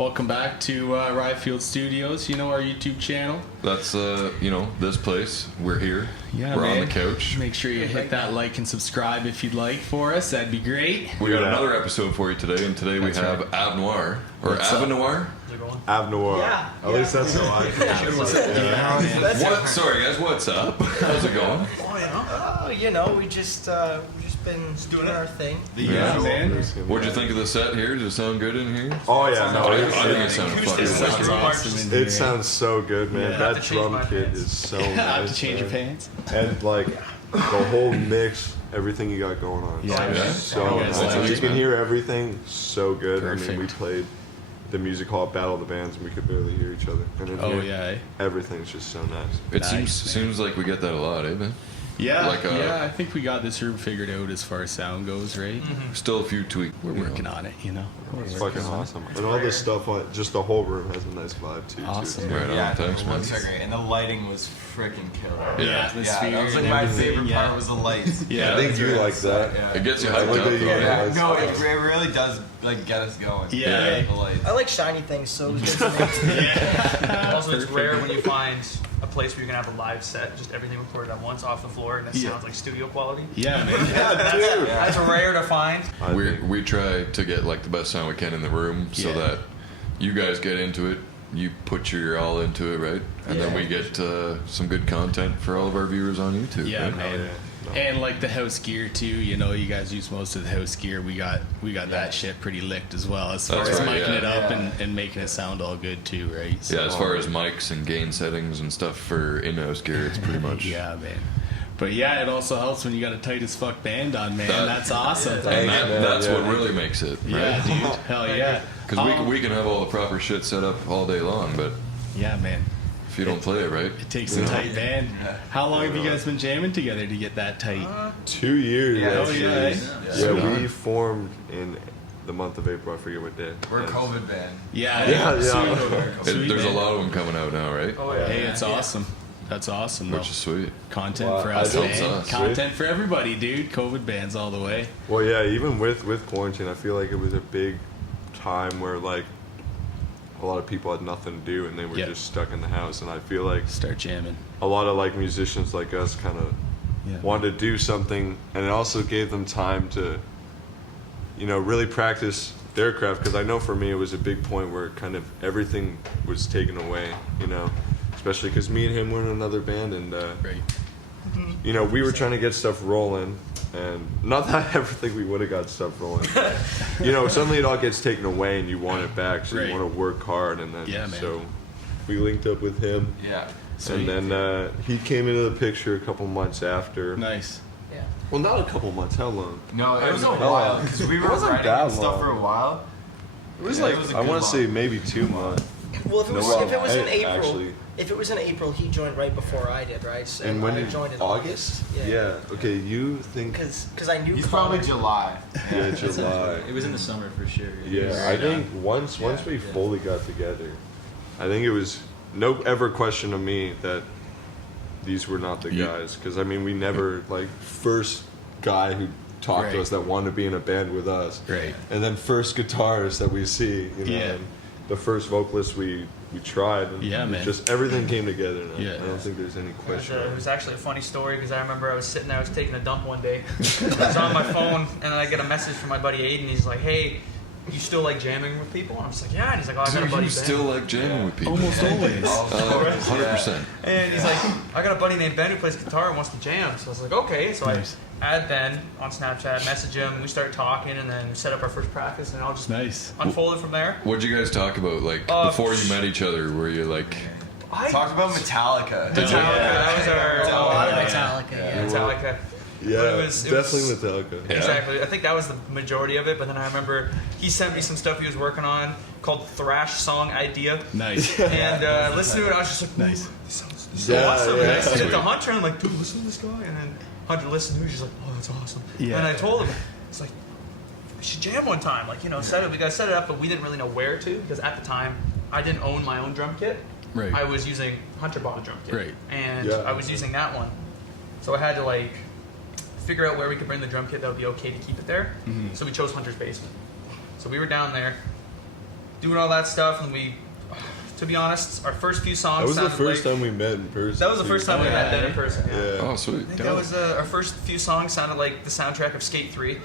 Welcome back to Ryfield Studios, our YouTube channel. That's, this place. We're here. Yeah, We're man. on the couch. Make sure you hit that like and subscribe if you'd like for us. That'd be great. We got another episode for you today, and today we have Avenoir. Or Avenoir? Avenoir. Yeah. At least that's how I feel. What? Sorry, guys. What's up? How's it going? We just been doing our thing. Yeah, man. What'd you think of the set here? Does it sound good in here? Oh yeah, no, I think it sounded fucking Sounds wicked. awesome in here. it sounds so good, man. Yeah. That drum kit is so nice. I have to change your man. pants. And like the whole mix, everything you got going on. Yeah, it's yeah. so You guys nice. like You it, can man. hear everything so good. I Perfect. mean, we played the music hall Battle of the Bands, and we could barely hear each other. And in Oh, here, yeah. Eh? everything's just so nice. It Nice, seems like we get that a lot, eh, man? Yeah, Like, I think we got this room figured out as far as sound goes, right? Still a few tweaks. We're working on it, It's fucking awesome. And all this stuff, just the whole room has a nice vibe too. Awesome. Right on. Yeah, Thanks, it man. looks so great, and the lighting was freaking killer. The Yeah. atmosphere. that was like and my everything, favorite yeah. part was the lights. Yeah, I think you like that. Yeah. It gets you I hyped like up, that though. you Yeah, guys- no, it really does like get us going. Yeah. the lights. I like shiny things, so it was good for me. Also, it's rare when you find a place where you can have a live set, just everything recorded at once off the floor, and it Yeah. sounds like studio quality. Yeah, man. That's rare to find. We try to get like the best sound we can in the room so Yeah. that you guys get into it, you put your all into it, right? And then we get some good content for all of our viewers on YouTube. Yeah, right? man. And like the house gear too, you guys use most of the house gear. We got that shit pretty licked as well, as far That's as right, miking yeah. it up Yeah. and making it sound all good too, right? Yeah, as far as mics and gain settings and stuff for in-house gear, it's pretty much. Yeah, man. But yeah, it also helps when you got a tight as fuck band on, man. That- That's awesome. And Thanks, man. that's Yeah. what really makes it, Yeah, right? dude. Hell yeah. Because we can have all the proper shit set up all day long, but Yeah, man. if you don't play it right, It takes a tight band. How long have you guys been jamming together to get that tight? 2 years. Yeah, actually. yeah, eh? Yeah, Yeah. we formed in the month of April. I forget what day. We're a Yes. COVID band. Yeah, Yeah. Sweet, there's a man. lot of them coming out now, right? Oh yeah. Hey, it's awesome. That's awesome, though. Which is sweet. Content Well, for I us, don't- man. Us, Content for everybody, dude. COVID bands all the way. Well, yeah, even with quarantine, I feel like it was a big time where like a lot of people had nothing to do and they were Yep. just stuck in the house. And I feel like Start jamming. a lot of like musicians like us kind of Yeah. wanted to do something, and it also gave them time to, really practice their craft. Because I know for me, it was a big point where kind of everything was taken away. Especially because me and him were in another band, and Right. we were trying to get stuff rolling, and not that I ever think we would have got stuff rolling. Suddenly it all gets taken away, and you want it back, so Right. you want to work hard, and then Yeah, man. so we linked up with him, Yeah. Sweet. and then he came into the picture a couple months after. Nice. Yeah. Well, not a couple months. How long? No, it was a No, while because we it were wasn't writing that and stuff long. for a while. It was Yeah, like it was a I good want to say long- maybe 2 months. Well, if it was, No, if it was in I- April, actually- if it was in April, he joined right before I did, right? So And when I did joined in August? Yeah. Okay, you think? Because I knew He's probably Connor. July. Yeah, July. It was in the summer for sure. Yeah, I think once we fully got together, I think it was no ever question of me that these were not the Yeah. guys. Because I mean, we never first guy who talked Right. to us that wanted to be in a band with us, Right. and then first guitarist that we see, Yeah. and the first vocalist we tried, and Yeah, man. just everything came together. And Yeah. I don't think there's any It was, question. it was actually a funny story because I remember I was sitting there, I was taking a dump one day. I was on my phone and I get a message from my buddy Aiden. He's like, "Hey, you still like jamming with people?" And I'm just like, "Yeah." And he's like, "Oh, I got a Do buddy you Ben." still like jamming with people? Almost always. 100%. And he's like, "I got a buddy named Ben who plays guitar and wants to jam." So I was like, "Okay." So Nice. I add Ben on Snapchat, message him, we started talking, and then set up our first practice, and I'll just Nice. unfold it from there. What'd you guys talk about, before you met each other? Were you like, Talk about Metallica. Metallica, that was our A lot of Yeah. Metallica. Yeah. Metallica. Yeah, But it was- definitely Metallica. Yeah. Exactly. I think that was the majority of it. But then I remember he sent me some stuff he was working on called Thrash Song Idea. Nice. And listening to it, I was just like, Nice. This sounds Yeah, awesome. yeah. And I sent it Sweet. to Hunter, and I'm like, dude, listen to this guy. And then Hunter listened to it, he's like, oh, that's awesome. Yeah. And I told him, it's like, we should jam one time. Like, we gotta set it up, but we didn't really know where to because at the time, I didn't own my own drum kit. Right. I was using Hunter bought a drum kit. Right. And Yeah. I was using that one. So I had to figure out where we could bring the drum kit that would be okay to keep it there. Mhm. So we chose Hunter's basement. So we were down there, doing all that stuff, and we, to be honest, our first few songs That was the sounded first like, time we met in person. That was the first time we met then in yeah. person. Yeah. Yeah. Oh, sweet. I think that was our first few songs sounded like the soundtrack of Skate 3,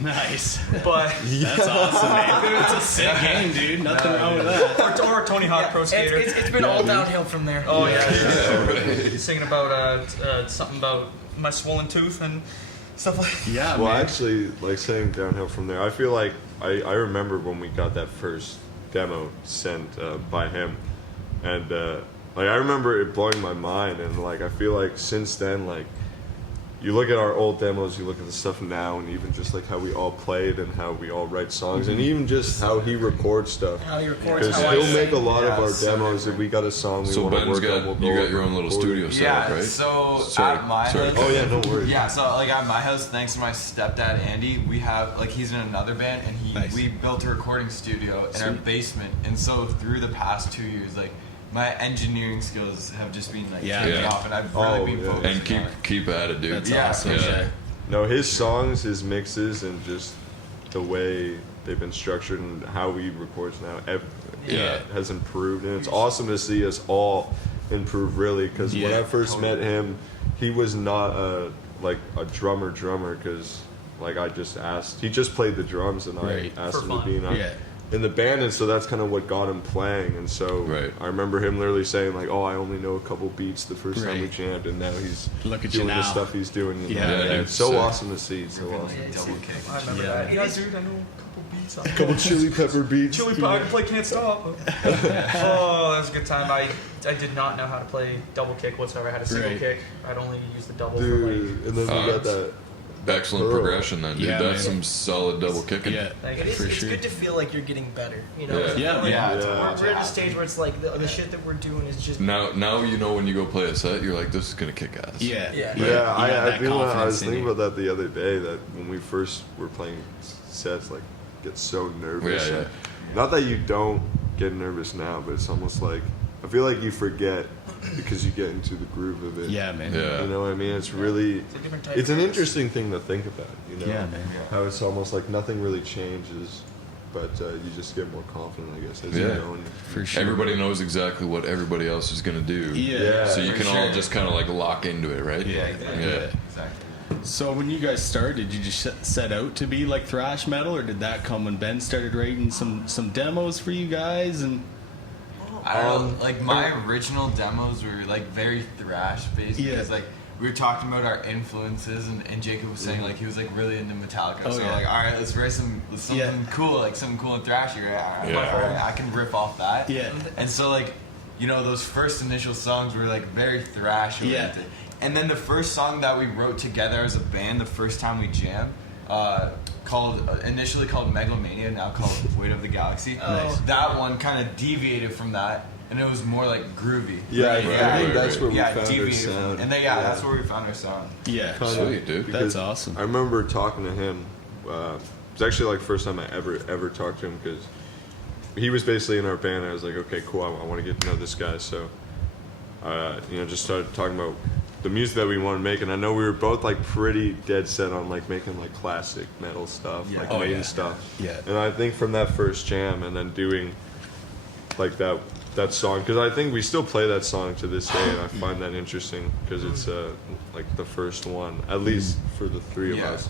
Nice. but That's awesome, man. It's a sick game, dude. Nothing wrong with that. or Tony Hawk Pro Skater. It's been all downhill from there. Oh yeah, singing about something about my swollen tooth and stuff like. Yeah, Well, man. actually, like saying downhill from there, I feel like I remember when we got that first demo sent by him, and like I remember it blowing my mind, and like I feel like since then, like you look at our old demos, you look at the stuff now, and even just like how we all played and how we all write songs, and even just how he records stuff. How he records, Because how I he'll sing. make a lot of Yeah, our so demos. If we got a song we So want to Ben's work on, got we'll go you got over your own and little record it. studio set Yeah, up, right? so Sorry, at my sorry. house. Oh yeah, no worries. Yeah, so like at my house, thanks to my stepdad Andy, we have like he's in another band, and Nice. we built a recording studio in our Sweet. basement. And so through the past 2 years, like my engineering skills have just been like Yeah. taking Yeah. off, and I've really Oh, been yeah. focusing And keep on it. keep at it, dude. That's Yeah, awesome. for Yeah. sure. No, his songs, his mixes, and just the way they've been structured and how he records now, Yeah. has improved. And it's awesome to see us all improve, really. Because when Yeah, I first met him, he was not a drummer, because like I just asked, he just played the drums, and Right. I asked For him fun. to be Yeah. in the band, and so that's kind of what got him playing. And so Right. I remember him literally saying like, "Oh, I only know a couple beats the first time we Right. jammed," and now he's Look at you doing the now. stuff he's doing. You know? Yeah, dude, It's so sick. awesome to see. So awesome. Double kick. I remember Yeah. that. Yeah, dude, I know a couple beats on Couple chili pepper beats. Chili Pie, I can play Can't Stop. Oh, that was a good time. I did not know how to play double kick whatsoever. I had a single Right. kick. I'd only use the double for Dude, and then we got that. Excellent Pearl. progression, then, dude. Yeah, That's man. some solid double kicking. Yeah, Like, It's, for it's sure. good to feel like you're getting better, you know? Yeah. I feel Yeah, like yeah, it's we're at a stage where it's like the shit that we're doing is just Now you know when you go play a set, you're like, this is gonna kick ass. Yeah. Yeah. Yeah, You got I that feel like I confidence was in thinking you. about that the other day. That when we first were playing sets, like get so nervous. Yeah, yeah. And not that you don't get nervous now, but it's almost like I feel like you forget because you get into the groove of it. Yeah, man. Yeah. You know what I mean? It's really, it's a different type it's an of interesting thing to think about. You know? Yeah, man. How it's almost like nothing really changes, but you just get more confident, I guess, as you Yeah. go. And For sure. Everybody knows exactly what everybody else is gonna do. Yeah. So you For can all sure. just kind of like lock into it, right? Yeah. Exactly. Yeah. Exactly. So when you guys started, did you just set out to be like thrash metal, or did that come when Ben started writing some demos for you guys? And I don't know, like my original demos were like very thrash based Yeah. because like we were talking about our influences, and Jacob was saying like he was like really into Metallica. Oh, So yeah. like, all right, let's write something Yeah. cool, like something cool and thrashy. Right? Yeah. All right, I can riff off that. Yeah. And so like, you know, those first initial songs were like very thrash oriented. And then the first song that we wrote together as a band, the first time we jammed, initially called Megalomania, now called Weight of the Galaxy. Nice. That one kind of deviated from that, and it was more like groovy. yeah, Right, I think right, that's right. where we Yeah, found our deviated from, sound. and then that's where we found our sound. yeah, Kinda, Sweet, dude. because That's awesome. I remember talking to him. It's actually like first time I ever talked to him because he was basically in our band. I was like, okay, cool. I want to get to know this guy. So, just started talking about the music that we wanted to make, and I know we were both like pretty dead set on like making like classic metal stuff, Yeah. like Oh, Maiden yeah. stuff. Yeah. And I think from that first jam, and then doing like that song, because I think we still play that song to this day, and I find that interesting because it's like the first one, at least for the three of Yeah. us.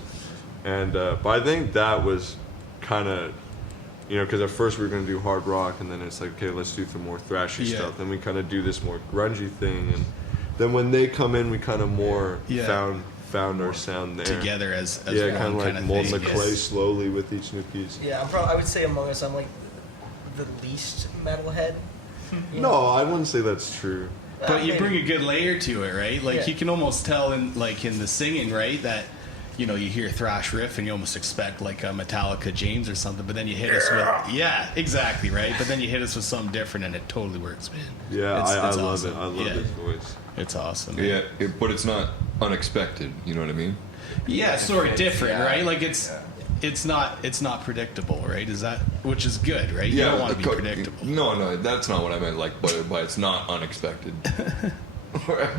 And but I think that was kind of, because at first we were gonna do hard rock, and then it's like, okay, let's do some more thrashy Yeah. stuff. Then we kind of do this more grungy thing, and then when they come in, we kind of more Yeah. found our sound there. Together as Yeah, one kind of like kinda molding the thing, clay yes. slowly with each new piece. Yeah, I would say among us, I'm like the least metalhead. You No, know? I wouldn't say that's true. But you Maybe. bring a good layer to it, right? Like Yeah. you can almost tell in the singing, right? That you hear thrash riff and you almost expect like a Metallica James or something, but then you hit us with exactly, right? But then you hit us with something different and it totally works, man. Yeah, It's I love awesome. it. I love Yeah. his voice. It's awesome. Man. Yeah, but it's not unexpected. You know what I mean? Yeah, sort of different, Yeah. right? Like it's not predictable, right? Is that which is good, right? You don't want to be predictable. No, that's not what I meant. Like, but it's not unexpected.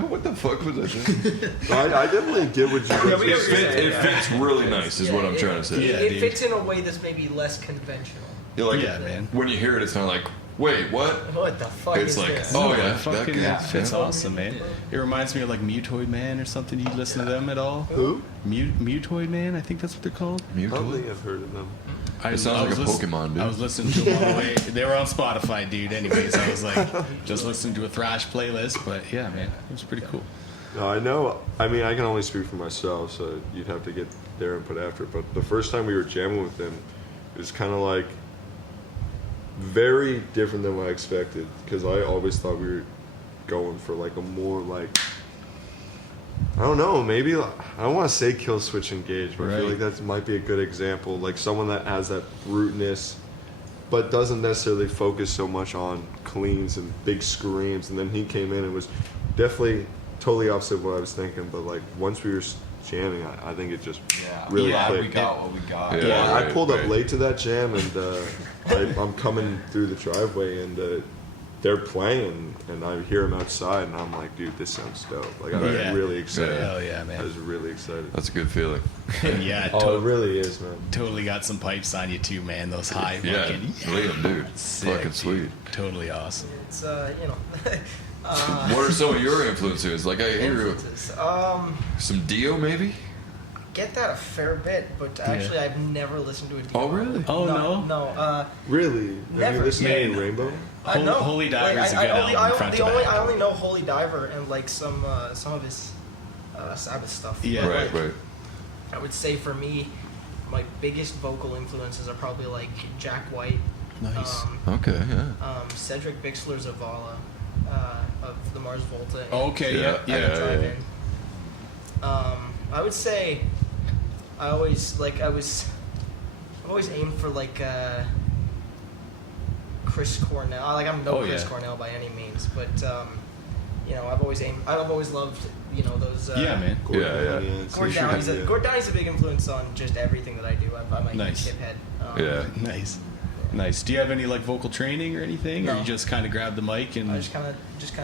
What the fuck was I saying? I definitely get what you guys It fits really nice, is what I'm trying to say. Yeah, it dude. fits in a way that's maybe less conventional. You know, like Yeah, man. when you hear it, it's not like, wait, what? What the fuck It's is like, this? oh No, yeah, it fucking that guy. it's awesome, man. It reminds me of like Mutoid Man or something. You listen to them at all? Who? Mutoid Man, I think that's what they're called. I don't Mutual. think I've heard of them. It sounds like a Pokemon, dude. I was listening to them on the way. They were on Spotify, dude. Anyways, I was like, just listening to a thrash playlist. But yeah, man, it was pretty cool. No, I know. I mean, I can only speak for myself, so you'd have to get their input after. But the first time we were jamming with them, it was kind of like very different than what I expected. Because I always thought we were going for like a more like, I don't know, maybe I don't want to say kill switch engage, but I feel Right. like that might be a good example. Like someone that has that bruteness, but doesn't necessarily focus so much on cleans and big screams. And then he came in and was definitely totally opposite of what I was thinking. But like once we were jamming, I think it just really Yeah, clicked. we got what we got. Yeah. Yeah, I right, pulled up right. late to that jam, and I'm coming through the driveway, and they're playing, and I hear them outside, and I'm like, dude, this sounds dope. Like, I was Yeah. really excited. Hell yeah, I man. was really excited. That's a good feeling. And yeah, Oh, it really is, man. totally got some pipes on you too, man. Those high Yeah, fucking Liam, dude, sick, fucking dude. sweet. Totally awesome. It's you know. What are some of your influences? Like I hear influences. some Dio, maybe. Get that a fair bit, but actually I've never listened to a Dio. Oh, really? Oh no. No. Really? Have Never. you listened to Man. any Rainbow? I know. Holy Diver's a good only, album, front to back. I only know Holy Diver and like some of his Sabbath stuff. Yeah. But, Right, like, right. I would say for me, my biggest vocal influences are probably like Jack White, Nice. Okay, yeah. Cedric Bixler Zavala of the Mars Volta. and Okay, yeah, Yeah, Epic yeah, Drive-In. I would say I've always aimed for like Chris Cornell. Like I'm no Oh, Chris yeah. Cornell by any means, but you know I've always loved those. Yeah, man. Gordon Yeah, yeah. Downey's. Gordon Downey's a big influence on just everything that I do. I'm a Nice. huge hip head. Yeah. Nice. Nice. Do you have any like vocal training or anything, or No. you just kind of grab the mic and I just kind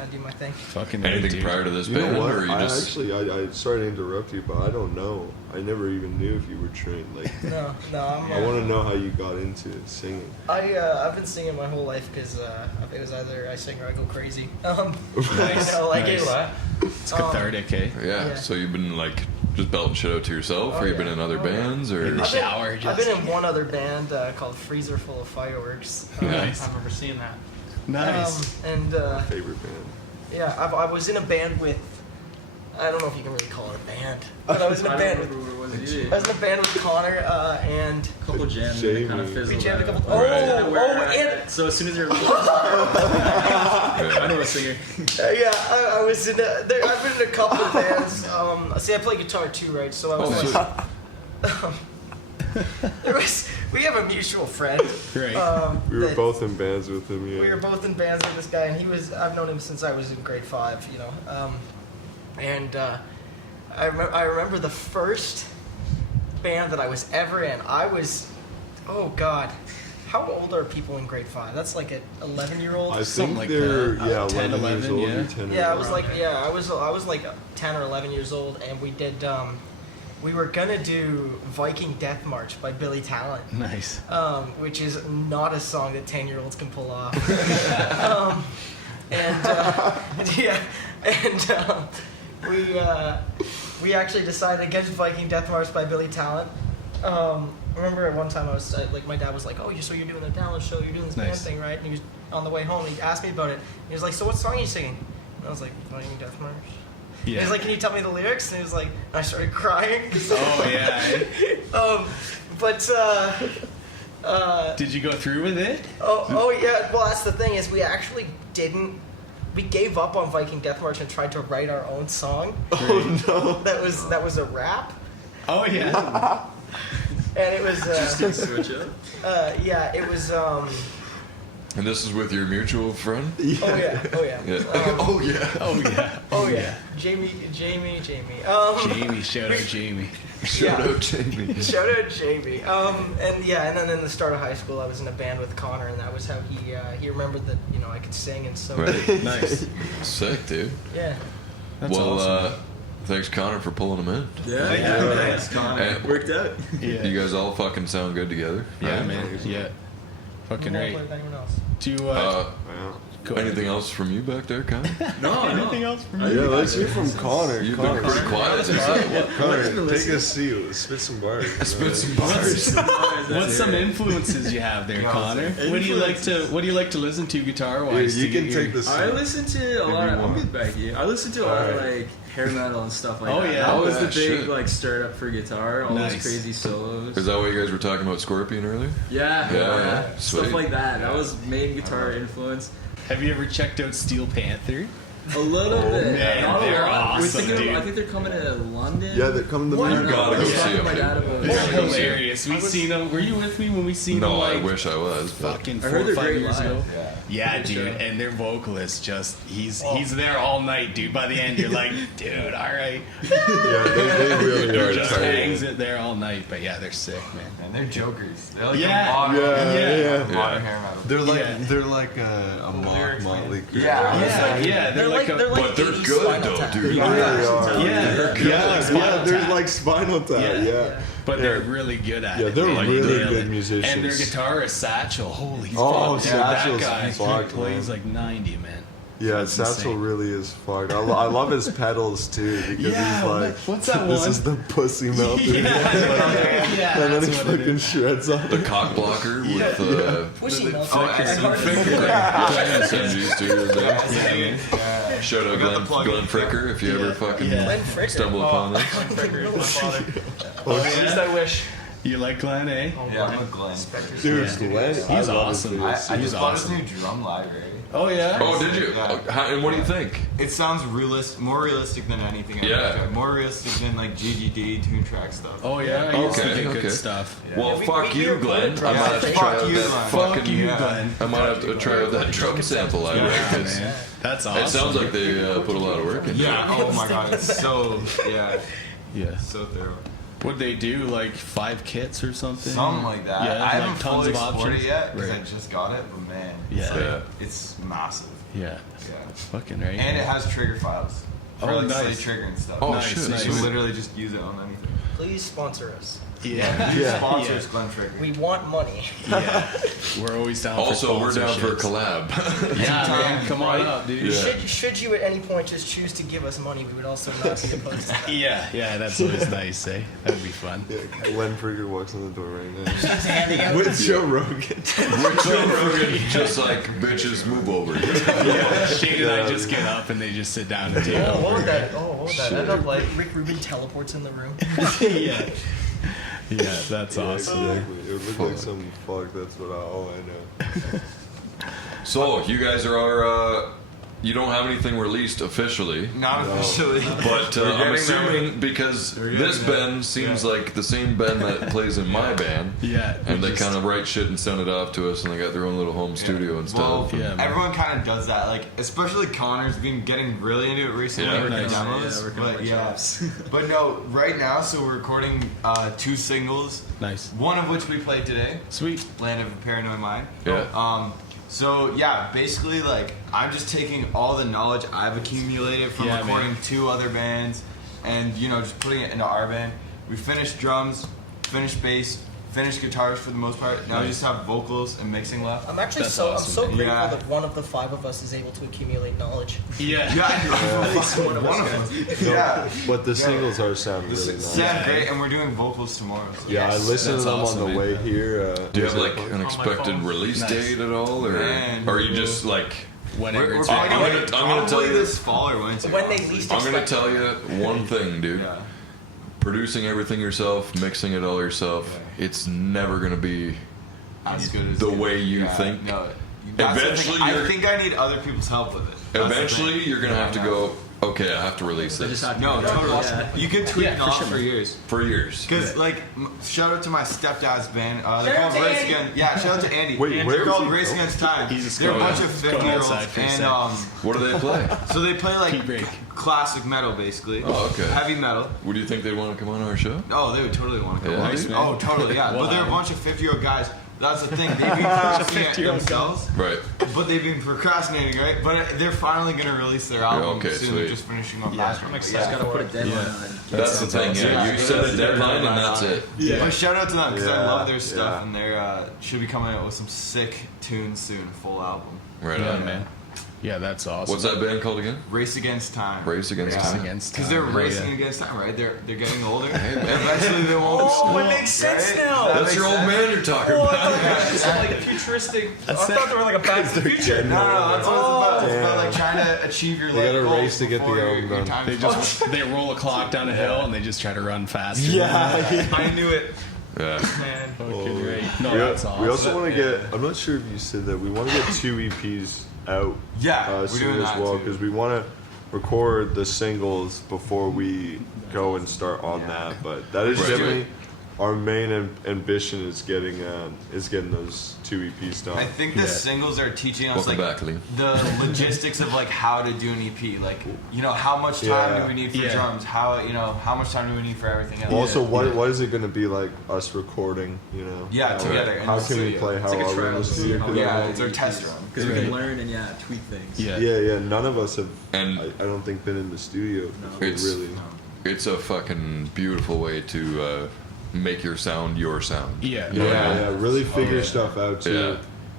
of do my thing. fucking Anything dude. prior to this You band, know what? or you I just actually, I sorry to interrupt you, but I don't know. I never even knew if you were trained. Like, No, I'm. I want to know how you got into singing. I've been singing my whole life because it was either I sing or I go crazy. Nice, you know, like nice. it's cathartic, eh? yeah. Yeah. So you've been like just belting shit out to yourself, Oh, or you've yeah. been in other Oh, yeah. bands, or In the shower, I've just been in one other band called Freezer Full of Fireworks. Nice. I remember seeing that. nice. And Favorite band. yeah, I was in a band with. I don't know if you can really call it a band, but I was in a band with. I was in a band with Connor and. Couple jams Jamie. kind of We fizzled jammed a out. couple. And So as soon as you're, I yeah. know a singer. yeah, I was in. I've been in a couple of bands. See, I play guitar too, right? So I was Oh, like, we have a mutual friend. Right. We were that- both in bands with him. Yeah. We were both in bands with this guy, and I've known him since I was in grade 5, you know. I remember the first band that I was ever in. Oh God, how old are people in grade 5? That's like an 11-year-old. I Something think like they're that. 11 10, years 11, old. yeah. Or 10 Yeah, I or was like, I was like 10 or 11 years old, and we did. We were gonna do Viking Death March by Billy Talent. Nice. Which is not a song that 10-year-olds can pull off. Yeah, and we actually decided against Viking Death March by Billy Talent. I remember at one time I was like, my dad was like, "Oh, so you're doing a talent show? You're doing this band Nice. thing, right?" And he was on the way home. He asked me about it. He was like, "So what song are you singing?" And I was like, "Viking Death March." Yeah. He was like, "Can you tell me the lyrics?" And he was like, and I started crying. Oh yeah. Did you go through with it? Oh yeah. Well, that's the thing is we actually didn't. We gave up on Viking Death March and tried to write our own song. Oh no. That was a rap, Oh yeah. and it was Switch up. yeah, it was And this is with your mutual friend? oh yeah. Yeah. Oh yeah. Oh yeah. Oh yeah, Jamie. Jamie, shout out Jamie. Shout Yeah. out Jamie. Shout out Jamie. And yeah, and then in the start of high school, I was in a band with Connor, and that was how he remembered that I could sing, and so Right. Nice. Sick, dude. yeah. That's well, awesome. thanks, Connor, for pulling him in. Yeah, nice. Connor. And- Worked out. Yeah. You guys all fucking sound good together. Yeah, right? man. Yeah. Fucking I won't right. play with anyone else. Do you, Yeah. go ahead. Anything else from you back there, Connor? Anything else from Yeah, you? let's hear from Connor. You've been pretty quiet since that. Connor, take a seat. Spit some bars. Spit some bars. What's some influences you have there, Connor? What do you like to listen to guitar wise? You can take the I seat. listen to a lot of. I'm good back here. I listen to a lot of like hair metal and stuff like Oh, that. yeah? That was Oh, the yeah, big shit. like stirred up for guitar. All Nice. those crazy solos. Is that what you guys were talking about Scorpion earlier? Yeah, Yeah, stuff sweet. like that. That was main guitar influence. Have you ever checked out Steel Panther? A little bit. man, Not a they're lot. awesome, dude. I think they're coming to London. Yeah, they're coming to What? me. You gotta I go was see talking to them. my dad about They're it. hilarious. We seen them. Were you with me when we seen them? No, I Like, wish I was. But fucking I 4 heard or they're 5 great years live. ago. Yeah. Yeah, dude, and their vocalist he's there all night, dude. By the end, you're like, dude, all right, Yeah, they really are just tight. hangs it there all night. But yeah, they're sick, man. And they're jokers. They're like Yeah. a modern, Yeah. modern hair metal. They're like a motley crew. Yeah, they're like a, But they're 80s good Spinal though, Tap. dude. Yeah, they are. yeah, Spinal They're Tap. like Spinal Tap. Yeah. But they're really good at Yeah, it. they're They really nail good it. musicians. And their guitarist Satchel, holy Oh, fuck, dude, Satchel's that guy fucked, plays man. like 90, man. Yeah, That's Satchel insane. really is fucked. I love his pedals too because Yeah, he's like, what's that this one? is the pussy mouth. Yeah, and then that's he what it fucking is. shreds on The it. cock blocker with Pushing them. Glenn SMG Studios there. Yeah. Shout out got the Glenn, plug Glenn in. Fricker if you ever fucking Yeah. Glenn Fricker. stumble upon this. Fricker, my father. Oh, At least I wish. You like Glenn, eh? Oh, Yeah, I'm a Glenn. Spectre's Dude, Yeah. Glenn, He's I love awesome. his I videos. just bought awesome. his new drum library. Oh yeah. Oh, did you? Yeah. And what do you think? It sounds more realistic than anything I've Yeah. ever tried. More realistic than like GGD tune track stuff. Oh yeah. I used to Okay, get okay. good stuff. Well, we- fuck we you, hear Glenn. Glenn I might have to Fuck try out you, that Glenn. fucking. Fuck you, yeah. Glenn. I might have to try out that drum sample I Yeah, like. 'Cause man. That's awesome. It sounds like they put a lot of work into it. Yeah. Oh my god. It's so Yeah. so thorough. Would they do like 5 kits or something? Something like that. Yeah, I like haven't tons fully of explored options. it yet because Right. I just got it, but man, Yeah. Yeah. it's massive. Yeah. Yeah. Fucking right. And it has trigger files for Oh, like nice. slate trigger and stuff. Oh, Nice, shit. nice. So you literally just use it on anything. Please sponsor us. Yeah. Yeah. Sponsors Glenn Trigger. We want money. Yeah. We're always down Also, for we're down for a sponsorships. collab. Yeah, man. Come on Right? up, dude. Yeah. Should you at any point just choose to give us money, we would also not be opposed to that. Yeah, that's always nice, eh? That'd be fun. Yeah, Glenn Fricker walks in the door right now. Just handing out. With Joe Rogan. We're Joe Rogan, just like bitches move over. Shane and I just get up and they just sit down and take Oh, what over. would that end up like? Rick Rubin teleports in the room. Yeah. Yeah, that's Yeah, awesome. exactly. It looked like some fuck. That's all I know. So, you guys are, you don't have anything released officially. Not officially. But We're I'm getting there. assuming because We're this getting there. Ben seems like the same Ben that plays in my band. Yeah. And we they just- kind of write shit and send it off to us, and they got their own little home studio and Well, stuff. Yeah, man. everyone kind of does that. Like, especially Connor's been getting really into it recently Yeah, with nice. the demos. Yeah, working on but my yeah, chops. but no, right now, so we're recording 2 singles. Nice. One of which we played today, Sweet. "Land of a Paranoid Mind." Yeah. So yeah, basically like I'm just taking all the knowledge I've accumulated from Yeah, recording man. 2 other bands, and just putting it into our band. We finished drums, finished bass, finished guitars for the most part. Now we Nice. just have vocals and mixing left. I'm actually That's I'm awesome, so man. grateful Yeah. that one of the 5 of us is able to accumulate knowledge. Yeah. At least one of them. Yeah. But the singles are sounding really nice. Sound great, and we're doing vocals tomorrow. So. Yeah, I listened That's to them awesome, on the man. way here. Do you have was like it an expected phone. release Nice. date at all, or Man. are you just like? Whenever We're it's probably I'm gonna, gonna tell you- this fall or winter. When they honestly. least I'm gonna expect tell you one thing, dude. Yeah. Producing everything yourself, mixing it all yourself, it's never gonna be. As good as The you. way you think. No. That's the Eventually thing. I you're- think I need other people's help with it. That's the Eventually, thing. you're gonna have to Yeah. go. Okay, I have to release I just this have to No, do that. totally. Yeah. You can tweak Yeah, it for off sure. for years. for years. Because, like, shout out to my stepdad's band. They're Shout out called to Race Andy. Against. Yeah, shout out to Andy. Wait, where They're is called he? Race Against Time. He's just They're a going bunch out- of going 50-year-olds, outside for a and sec. What do they play? so they play like Key break. classic metal, basically. Oh, okay. Heavy metal. Would you think they'd want to come on our show? Oh, they would totally want to come Yeah, on. dude. Oh, totally, yeah. But they're a Wow. bunch of 50-year-old guys That's the thing. They've been producing it 50-year-old themselves, Right. but they've been procrastinating, right? But they're finally gonna release their album okay, soon. sweet. They're just finishing up mastering. I'm it. excited. Just gotta put a deadline Yeah. on it. That's the thing. Yeah, Yeah. you set a deadline and that's it. Yeah. But shout out to them because I Yeah. love their stuff, Yeah. and they're should be coming out with some sick tunes soon, full album. Right Yeah, on. man. Yeah, that's awesome. What's that band called again? Race Against Time. Race Against Race Time. Against Because Time. they're racing Yeah. against time, right? They're getting older. Hey, man. Eventually they won't. Oh, it makes sense Right? now. That That's makes your old sense. man you're talking Oh, I about. thought that was like a futuristic. I thought they were like a Back to the Future. No, that's what it's about. It's about Damn. like trying to achieve your They life gotta goals race to get the before your album done. time They starts. just they roll a clock down a hill and they just try to run faster. I knew it, Yeah. man. Fucking great. No, we, that's awesome. we also want to Yeah. get. I'm not sure if you said that. We want to get 2 EPs out Yeah, we're soon doing as that well too. because we want to record the singles before we go and start on that. But that is Right. definitely our main ambition is getting those 2 EPs done. I think the Yeah. singles are teaching us Welcome like back, Lee. the logistics of like how to do an EP. Like, you know, how much time Yeah. do we need for Yeah. drums? How much time do we need for everything else? Also, Yeah. what is it going to be like us recording? You know, Yeah, how, together in How the can we studio. play? How like a are we in trial the studio? balloon. yeah, Yeah, it's our test run. Because we Right. can learn and tweak things. Yeah. yeah. None of us have. And I don't think been in the studio. No. It's- really. it's a fucking beautiful way to make your sound your sound. Yeah. Yeah, really figure yeah. stuff out too.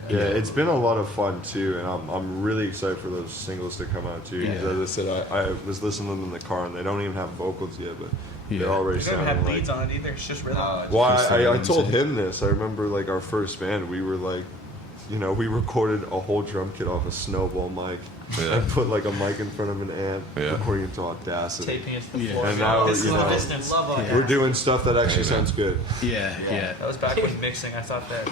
Yeah. Yeah, it's been a lot of fun too, and I'm really excited for those singles to come out too. 'Cause Yeah. as I said, I was listening to them in the car, and they don't even have vocals yet, but Yeah. they're already They don't sounding have like. leads on it either. It's just rhythm. Well, Just I rhythms told and- him this. I remember like our first band, we were like, we recorded a whole drum kit off a snowball mic, Yeah. and put like a mic in front of an amp, Yeah. recording it to Audacity. Taping it to the Yeah. floor. And now, This is you the know, distance. Love all Yeah. We're doing stuff that actually Hey, man. sounds good. Yeah. Yeah. That was back with mixing. I thought that,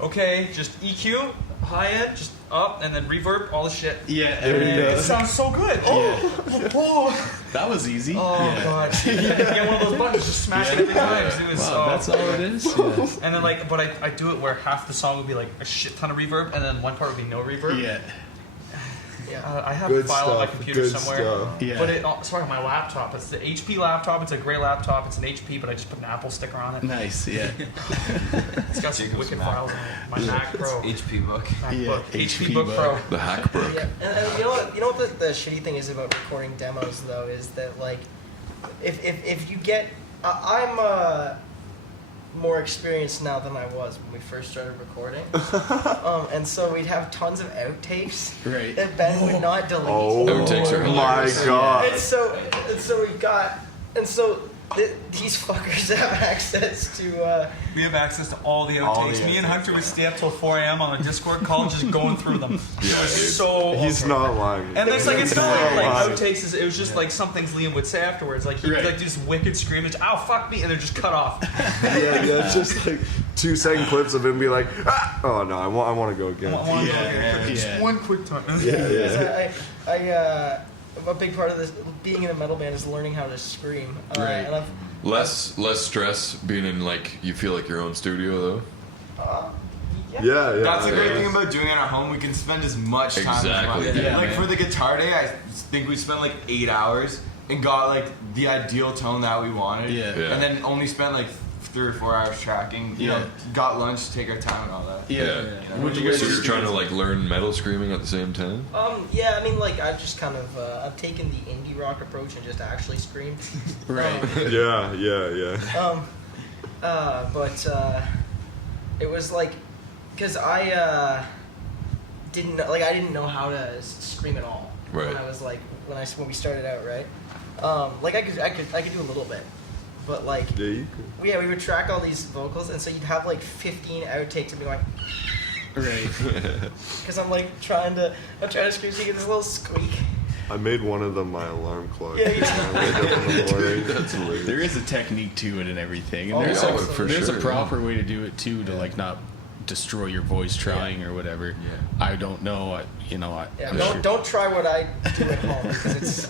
okay, just EQ, hi end, just up, and then reverb, all the shit. Yeah. There you everything go. It does- sounds so good. Oh, oh, That was easy. oh Yeah. god. Get one of those buttons, just smash it every time. It was, Wow, that's all it is. Yeah. And then like, but I do it where half the song would be like a shit ton of reverb, and then one part would be no reverb. Yeah. I have Good a file on my stuff. computer Good somewhere. stuff. Yeah. But sorry, on my laptop. It's the HP laptop. It's a gray laptop. It's an HP, but I just put an Apple sticker on it. Nice. Yeah. It's got some Jacob's wicked Mac. files on it. My Mac Pro. HP book. MacBook. Yeah, HP Book Pro. The Hackbrook. Yeah, and you know what the shitty thing is about recording demos though is that like if you get I'm more experienced now than I was when we first started recording, and so we'd have tons of outtakes Right. that Ben would not delete. Oh Outtakes are my hilarious. god! And so we got these fuckers have access to We have access to all the All outtakes. the Me and outtakes. Hunter would stay up till 4 a.m. on a Discord call just going through them. Yeah, It was dude. so He's awesome. not lying. And it's like it's not He's like lying. outtakes. It was just like some things Liam would say afterwards. Like he'd Right. like do this wicked scream, and "Ow, fuck me," and they're just cut off. Yeah, it's just like 2-second clips of him be like, ah! Oh no, I want to go again. Yeah. Just Yeah. one quick time. Yeah, yeah. I a big part of this being in a metal band is learning how to scream. Right. And I've Less stress being in like you feel like your own studio Yeah, yeah. That's the great Yeah. thing about doing it at home. We can spend as much time as Exactly. we want. Yeah, like man. for the guitar day, I think we spent like 8 hours and got like the ideal tone that we wanted. Yeah. Yeah. And then only spent like 3 or 4 hours tracking. You Yeah. know, got lunch, take our time and all that. Yeah. Yeah. What'd you guys So do? you're trying to like learn metal screaming at the same time? yeah, I mean like I've just kind of I've taken the indie rock approach and just actually screamed. Right. Yeah. But it was like, cause I didn't know, like I didn't know how to scream at all Right. when I was like when we started out, right? Like I could do a little bit, but like Yeah, you could. we would track all these vocals, and so you'd have like 15 outtakes and be like, Right. cause I'm trying to scream, so you get this little squeak. I made one of them my alarm clock. Yeah, you I wake up in the morning. That's hilarious. There is a technique to it and everything, and Oh, there's yeah, for there's sure, a proper way to do it too to like not destroy your voice trying or whatever. Yeah. I don't know. Yeah, I'm don't sure- don't try what I do at home because it's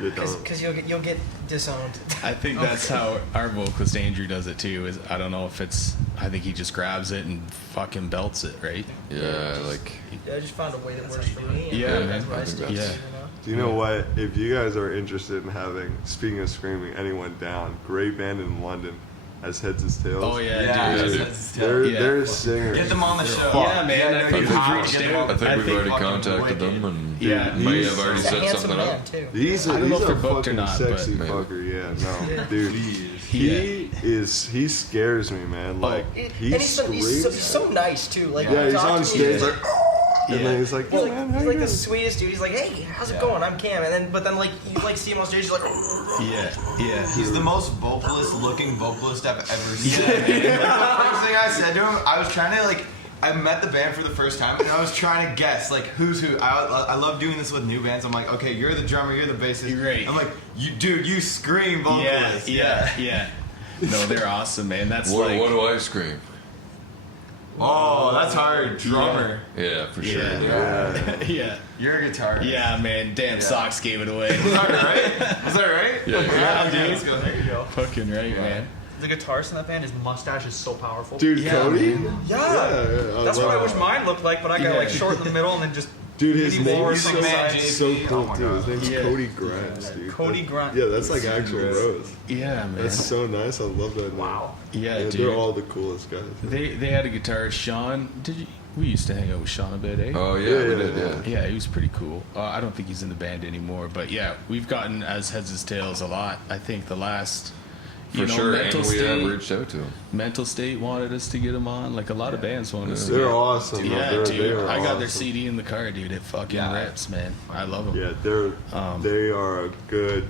You don't. because you'll get disowned. I think that's how our vocalist Andrew does it too. Is I don't know if it's. I think he just grabs it and fucking belts it, right? Yeah, like I just found a way that works for me. and Yeah, that's man. what I I think stick that's- to, Yeah. you know? Do you know what? If you guys are interested in having, speaking of screaming, anyone down, great band in London, as Heads as Tails. Oh yeah, Yeah, dude. that's They're Yeah. they're singers. Get them on the show. Yeah, man, I think we've reached out. I think we've already fucking contacted wicked. them and Yeah. may have already He's a set handsome something man up. too. He's a, I don't know he's if a they're booked or fucking not, sexy but- fucker. Yeah, no, dude. He scares me, man. Like And he he's screams. so nice too. Like Yeah, he's talking on to stage me, like, and then he's like, He's "Yo, like, man, how he's you like the doing?" sweetest dude. He's like, hey, how's it Yeah. going? I'm Cam. And then, like, you like see him on stage, he's like, Yeah. He's the most vocalist-looking vocalist I've ever seen. Like, the first thing I said to him, I was trying to like. I met the band for the first time, and I was trying to guess like who's who. I love doing this with new bands. I'm like, okay, you're the drummer, you're the bassist. You're right. I'm like, you scream Yeah, vocalist. yeah. No, they're awesome, man. That's What, like. what do I scream? Oh, that's hard. Drummer. Yeah, for sure. Yeah. Yeah. Yeah. You're a guitarist. Yeah, man. Damn, Socks gave it away. Is that right? Is that right? Yeah, Yeah, Okay, dude. let's go. There you go. Fucking right, man. The guitarist in that band, his mustache is so powerful. Dude, Yeah, Cody. man. Yeah. love That's what I wish that. mine looked like, but I got like short in the middle and then just Dude, his Really name more is so, Music Man, so JP. cool Oh my too. His God. name's Yeah. Cody Grimes, dude. Cody Grimes. Yeah, that's like actual rose. Yeah, man. That's so nice. I love that name. Wow. Yeah, Yeah, dude. they're all the coolest guys. They had a guitarist, Sean. We used to hang out with Sean a bit, eh? Oh yeah, Yeah, we yeah, did. yeah. Yeah. Yeah, he was pretty cool. I don't think he's in the band anymore, but yeah, we've gotten as Heads as Tails a lot. I think the last, For sure, and Mental we State, have reached out to him. Mental State wanted us to get him on. Like a lot of bands wanted us to. They're get awesome. Yeah, they're, dude. They're I got awesome. their CD in the car, dude. It fucking Yeah. rips, man. I love them. Yeah, Um, they are a good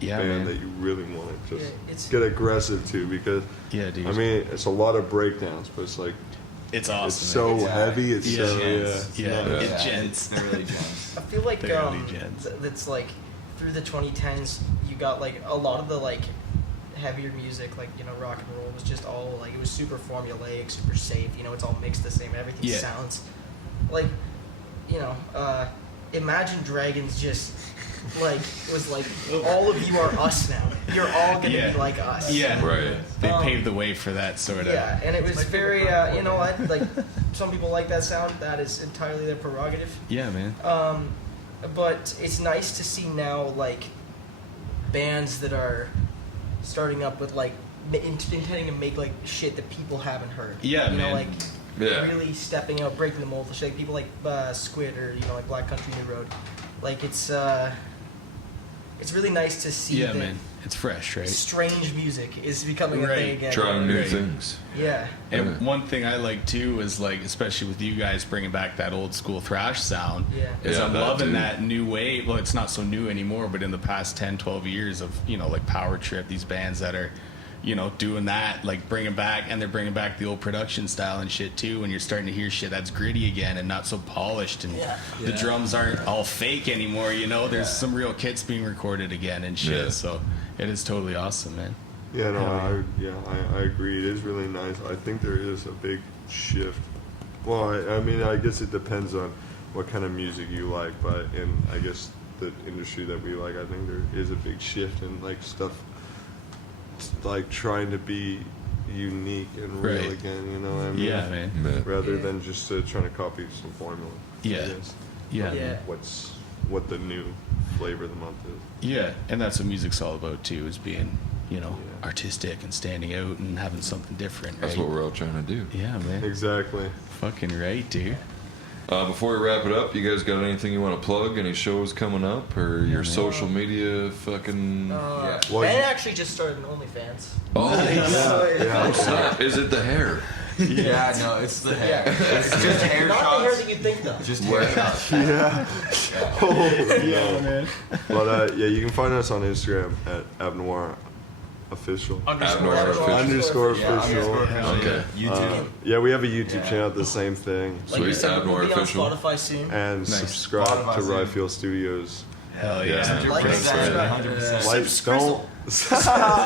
Yeah, band man. that you really want to just Yeah, it's- get aggressive to because Yeah, dude. I mean it's a lot of breakdowns, but it's like it's awesome. it's so man. heavy. It's Yeah. so Gents. Yeah. nice. It's gents. They're really gents. I feel like They're early gens. that's like through the 2010s, you got like a lot of the like heavier music, like rock and roll was just all like it was super formulaic, super safe. It's all mixed the same. Everything Yeah. sounds like Imagine Dragons just like was like all of you are us now. You're all gonna Yeah. be like us. Yeah, Right. They Um, paved the way for that sort of. Yeah, and it was very like some people like that sound. That is entirely their prerogative. Yeah, man. But it's nice to see now like bands that are starting up with like intending to make like shit that people haven't heard. Yeah, you man. know, like Yeah. really stepping out, breaking the mold. Like people like Squid or like Black Country New Road. Like it's really nice to see Yeah, that man. It's fresh, right? strange music is becoming a Right. thing again. Trying new Right. things. Yeah. And Yeah. one thing I like too is like, especially with you guys bringing back that old school thrash sound, Yeah. is Yeah, I'm that loving too. that new wave. Well, it's not so new anymore, but in the past 10, 12 years of, like Power Trip, these bands that are, doing that, like bringing back, and they're bringing back the old production style and shit too, and you're starting to hear shit that's gritty again and not so polished, and Yeah. the drums aren't all fake anymore, there's some real kits being recorded again and shit, Yeah. so it is totally awesome, man. Yeah, no, Hell I agree. It is really nice. I think there is a big shift. Well, I mean, I guess it depends on what kind of music you like, but in I guess the industry that we like, I think there is a big shift in like stuff, like trying to be unique and real Right. again. You know what I mean? Yeah, man. Yeah. Rather Yeah. than just trying to copy some formula. I Yeah. guess. Yeah. Yeah. What the new flavor of the month is. Yeah, and that's what music's all about too, is being, artistic and standing out and having something different. That's right? what we're all trying to do. Yeah, man. Exactly. Fucking right, dude. Before we wrap it up, you guys got anything you want to plug? Any shows coming up or your man. social media fucking? Yeah. Well, Ben you- actually just started an OnlyFans. Oh, Yeah. snap. Is it the hair? Yeah, no, it's the hair. Yeah. It's just hair Not the hair shots. that you think though. Just hair shots. Yeah. Oh, no. man. But you can find us on Instagram at Avenoir Official. Avenoir official. Underscore Yeah, official. Okay. YouTube. Yeah, we have a YouTube channel, the same thing. Like you Sweet, said, Avenoir we'll be official. on Spotify soon. And Nice. subscribe Spotify to soon. Ryfield Studios. Hell yeah. Yeah. Like and subscribe. 100%. Like, don't.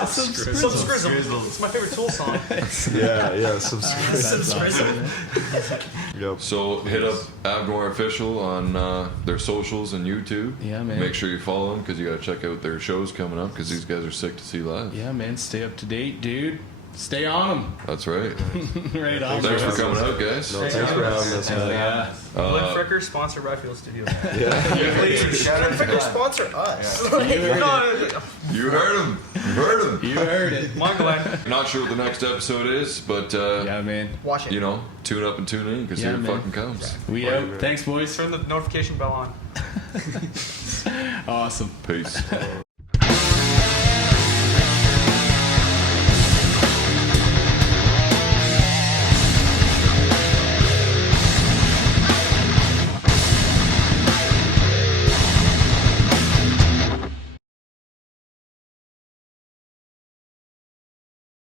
Subscrizzle. It's my favorite Tool song. yeah, subscribe. That's awesome, man. Yep. So hit up Avenoir Official on their socials and YouTube. Yeah, man. Make sure you follow them because you got to check out their shows coming up because these guys are sick to see live. Yeah, man. Stay up to date, dude. stay on That's right. them. Right on. Thanks for bro. coming out, guys. No, thanks for having us. Hell man. yeah. Glenn Fricker, sponsored by Field Studio. Please, Shout out to Fricker Glenn. sponsor us. You heard it. No, You heard him. You heard him. You heard it. come on, Glenn. Not sure what the next episode is, but Yeah, man. Watch it. you know, tune up and tune in because Yeah, here it man. fucking comes. We Party, out. man. Thanks, boys. Turn the notification bell on. Awesome. Peace.